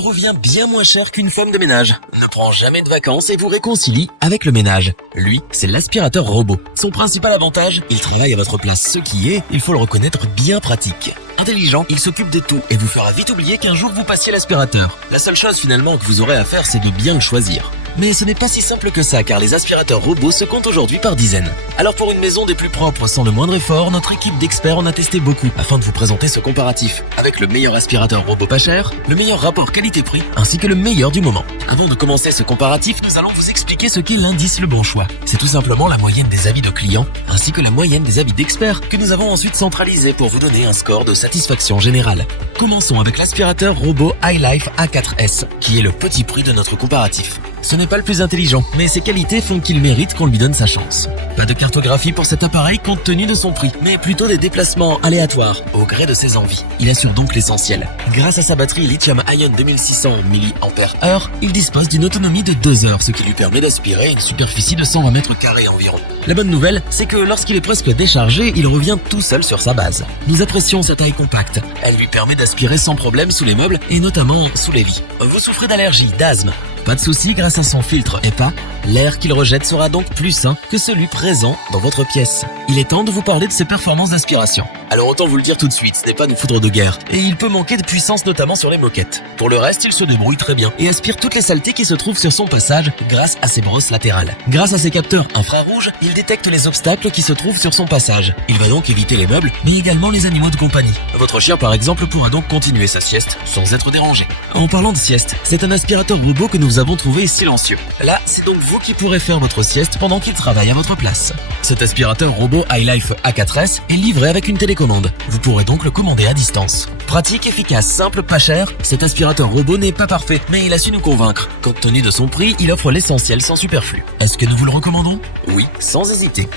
revient bien moins cher qu'une femme de ménage, ne prend jamais de vacances et vous réconcilie avec le ménage. Lui, c'est l'aspirateur robot. Son principal avantage, il travaille à votre place, ce qui est, il faut le reconnaître, bien pratique. Intelligent, il s'occupe de tout et vous fera vite oublier qu'un jour vous passiez l'aspirateur. La seule chose finalement que vous aurez à faire, c'est de bien le choisir. Mais ce n'est pas si simple que ça, car les aspirateurs robots se comptent aujourd'hui par dizaines. Alors pour une maison des plus propres sans le moindre effort, notre équipe d'experts en a testé beaucoup afin de vous présenter ce comparatif. Avec le meilleur aspirateur robot pas cher, le meilleur rapport qualité-prix, ainsi que le meilleur du moment. Avant de commencer ce comparatif, nous allons vous expliquer ce qu'est l'indice Le Bon Choix. C'est tout simplement la moyenne des avis de clients, ainsi que la moyenne des avis d'experts, que nous avons ensuite centralisé pour vous donner un score de satisfaction générale. Commençons avec l'aspirateur robot iLife A4S, qui est le petit prix de notre comparatif. Ce n'est pas le plus intelligent, mais ses qualités font qu'il mérite qu'on lui donne sa chance. Pas de cartographie pour cet appareil compte tenu de son prix, mais plutôt des déplacements aléatoires, au gré de ses envies. Il assure donc l'essentiel. Grâce à sa batterie lithium-ion 2600 mAh, il dispose d'une autonomie de 2 heures, ce qui lui permet d'aspirer une superficie de 120 mètres carrés environ. La bonne nouvelle, c'est que lorsqu'il est presque déchargé, il revient tout seul sur sa base. Nous apprécions sa taille compacte. Elle lui permet d'aspirer sans problème sous les meubles et notamment sous les lits. Vous souffrez d'allergie, d'asthme? Pas de souci, grâce à son filtre HEPA, l'air qu'il rejette sera donc plus sain que celui présent dans votre pièce. Il est temps de vous parler de ses performances d'aspiration. Alors autant vous le dire tout de suite, ce n'est pas une foudre de guerre, et il peut manquer de puissance notamment sur les moquettes. Pour le reste, il se débrouille très bien et aspire toutes les saletés qui se trouvent sur son passage grâce à ses brosses latérales. Grâce à ses capteurs infrarouges, il détecte les obstacles qui se trouvent sur son passage. Il va donc éviter les meubles, mais également les animaux de compagnie. Votre chien par exemple pourra donc continuer sa sieste sans être dérangé. En parlant de sieste, c'est un aspirateur robot que nous avons trouvé silencieux. Là, c'est donc vous qui pourrez faire votre sieste pendant qu'il travaille à votre place. Cet aspirateur robot iLife A4S est livré avec une télécommande. Vous pourrez donc le commander à distance. Pratique, efficace, simple, pas cher, cet aspirateur robot n'est pas parfait, mais il a su nous convaincre. Compte tenu de son prix, il offre l'essentiel sans superflu. Est-ce que nous vous le recommandons? Oui, sans hésiter.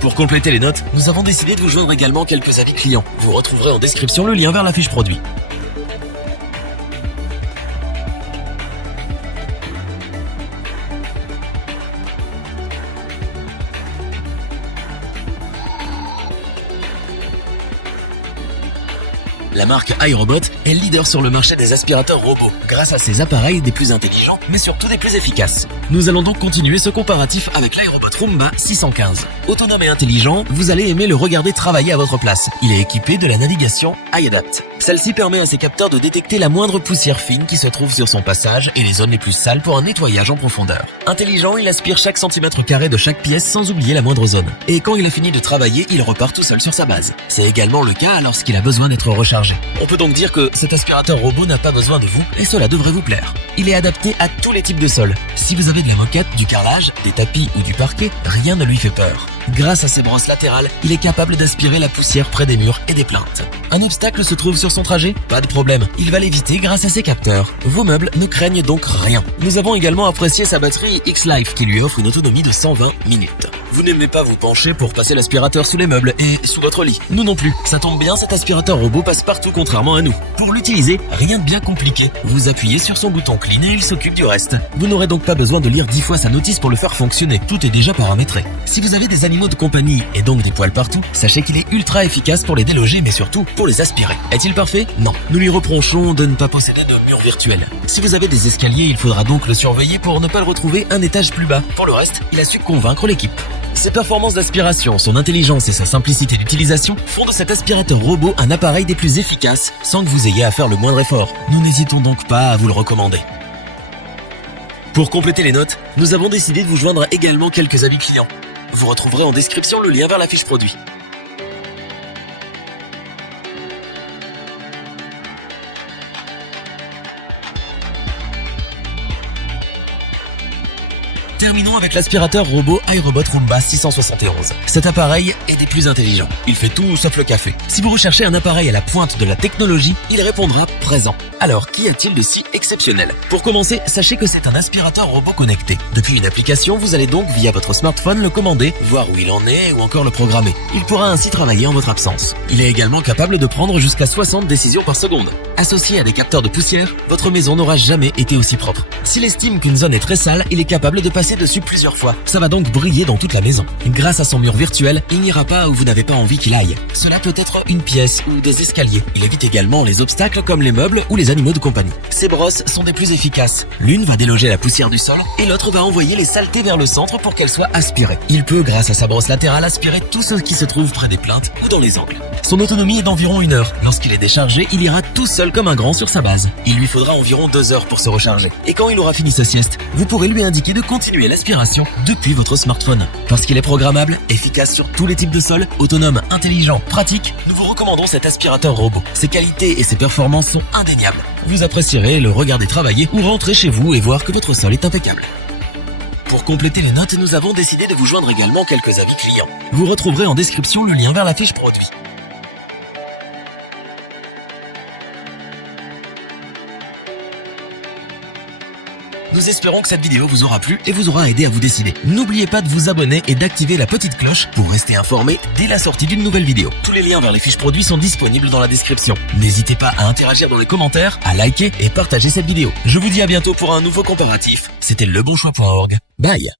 Pour compléter les notes, nous avons décidé de vous joindre également quelques avis clients. Vous retrouverez en description le lien vers la fiche produit. La marque iRobot est leader sur le marché des aspirateurs robots, grâce à ses appareils des plus intelligents, mais surtout des plus efficaces. Nous allons donc continuer ce comparatif avec l'iRobot Roomba 615. Autonome et intelligent, vous allez aimer le regarder travailler à votre place. Il est équipé de la navigation iAdapt. Celle-ci permet à ses capteurs de détecter la moindre poussière fine qui se trouve sur son passage et les zones les plus sales pour un nettoyage en profondeur. Intelligent, il aspire chaque centimètre carré de chaque pièce sans oublier la moindre zone. Et quand il a fini de travailler, il repart tout seul sur sa base. C'est également le cas lorsqu'il a besoin d'être rechargé. On peut donc dire que cet aspirateur robot n'a pas besoin de vous et cela devrait vous plaire. Il est adapté à tous les types de sols. Si vous avez de la moquette, du carrelage, des tapis ou du parquet, rien ne lui fait peur. Grâce à ses brosses latérales, il est capable d'aspirer la poussière près des murs et des plinthes. Un obstacle se trouve sur son trajet? Pas de problème, il va l'éviter grâce à ses capteurs. Vos meubles ne craignent donc rien. Nous avons également apprécié sa batterie X-Life qui lui offre une autonomie de 120 minutes. Vous n'aimez pas vous pencher pour passer l'aspirateur sous les meubles et sous votre lit. Nous non plus. Ça tombe bien, cet aspirateur robot passe partout contrairement à nous. Pour l'utiliser, rien de bien compliqué. Vous appuyez sur son bouton clean et il s'occupe du reste. Vous n'aurez donc pas besoin de lire 10 fois sa notice pour le faire fonctionner. Tout est déjà paramétré. Si vous avez des animaux de compagnie et donc des poils partout, sachez qu'il est ultra efficace pour les déloger mais surtout pour les aspirer. Est-il parfait? Non. Nous lui reprochons de ne pas posséder de mur virtuel. Si vous avez des escaliers, il faudra donc le surveiller pour ne pas le retrouver un étage plus bas. Pour le reste, il a su convaincre l'équipe. Ses performances d'aspiration, son intelligence et sa simplicité d'utilisation font de cet aspirateur robot un appareil des plus efficaces sans que vous ayez à faire le moindre effort. Nous n'hésitons donc pas à vous le recommander. Pour compléter les notes, nous avons décidé de vous joindre également quelques avis clients. Vous retrouverez en description le lien vers la fiche produit. Terminons avec l'aspirateur robot iRobot Roomba 671. Cet appareil est des plus intelligents. Il fait tout sauf le café. Si vous recherchez un appareil à la pointe de la technologie, il répondra présent. Alors, qu'y a-t-il de si exceptionnel? Pour commencer, sachez que c'est un aspirateur robot connecté. Depuis une application, vous allez donc via votre smartphone le commander, voir où il en est ou encore le programmer. Il pourra ainsi travailler en votre absence. Il est également capable de prendre jusqu'à 60 décisions par seconde. Associé à des capteurs de poussière, votre maison n'aura jamais été aussi propre. S'il estime qu'une zone est très sale, il est capable de passer de dessus plusieurs fois. Ça va donc briller dans toute la maison. Grâce à son mur virtuel, il n'ira pas où vous n'avez pas envie qu'il aille. Cela peut être une pièce ou des escaliers. Il évite également les obstacles comme les meubles ou les animaux de compagnie. Ces brosses sont des plus efficaces. L'une va déloger la poussière du sol et l'autre va envoyer les saletés vers le centre pour qu'elles soient aspirées. Il peut, grâce à sa brosse latérale, aspirer tout ce qui se trouve près des plaintes ou dans les angles. Son autonomie est d'environ 1 heure. Lorsqu'il est déchargé, il ira tout seul comme un grand sur sa base. Il lui faudra environ 2 heures pour se recharger. Et quand il aura fini sa sieste, vous pourrez lui indiquer de continuer l'aspiration depuis votre smartphone. Parce qu'il est programmable, efficace sur tous les types de sols, autonome, intelligent, pratique, nous vous recommandons cet aspirateur robot. Ses qualités et ses performances sont indéniables. Vous apprécierez le regarder travailler ou rentrer chez vous et voir que votre sol est impeccable. Pour compléter les notes, nous avons décidé de vous joindre également quelques avis clients. Vous retrouverez en description le lien vers la fiche produit. Nous espérons que cette vidéo vous aura plu et vous aura aidé à vous décider. N'oubliez pas de vous abonner et d'activer la petite cloche pour rester informé dès la sortie d'une nouvelle vidéo. Tous les liens vers les fiches produits sont disponibles dans la description. N'hésitez pas à interagir dans les commentaires, à liker et partager cette vidéo. Je vous dis à bientôt pour un nouveau comparatif. C'était lebonchoix.org. Bye.